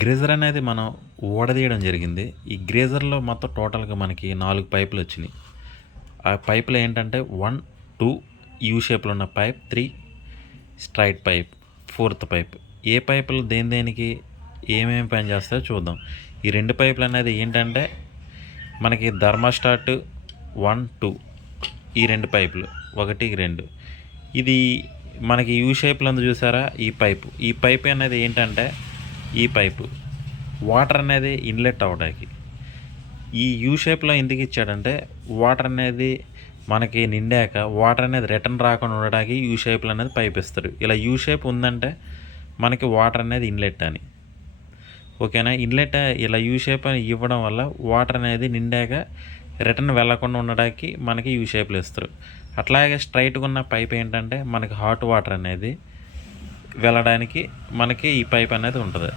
గ్రేజర్ అనేది మనం ఊడదీయడం జరిగింది. ఈ గ్రేజర్‌లో మొత్తం టోటల్‌గా మనకి 4 పైపులొచ్చినియి. ఆ పైపులు ఏంటంటే 1, 2 యూ షేప్‌లో ఉన్న pipe, 3 straight pipe, fourth pipe. ఏ పైపులు దేనికి ఏమేమి పని చేస్తాయో చూద్దాం. ఈ 2 పైపులనేది ఏంటంటే మనకి థర్మాస్టాట్ 1, 2 ఈ 2 పైపులు. 1, 2 ఇది మనకి యూ షేప్‌లో ఉంది చూసారా? ఈ పైపు. ఈ పైప్ అనేది ఏంటంటే ఈ పైపు వాటర్ అనేది ఇన్లెట్ అవ్వడానికి. ఈ యూ షేప్‌లో ఎందుకు ఇచ్చాడంటే వాటర్ అనేది మనకి నిండాక వాటర్ అనేది రిటర్న్ రాకుండా ఉండడానికి యూ షేప్‌లో అనేది పైప్ ఇస్తాడు. ఇలా యూ షేప్ ఉందంటే మనకి వాటర్ అనేది ఇన్లెట్ అని. ఓకేనా? ఇన్లెట్ ఇలా యూ షేప్ అని ఇవ్వడం వల్ల వాటర్ అనేది నిండాక రిటర్న్ వెళ్ళకుండా ఉండడానికి మనకి యూ షేప్‌లో ఇస్తారు. అట్లాగే స్ట్రైట్‌గా ఉన్న పైప్ ఏంటంటే మనకి హాట్ వాటర్ అనేది వెళ్ళడానికి మనకి ఈ పైప్ అనేది ఉంటది.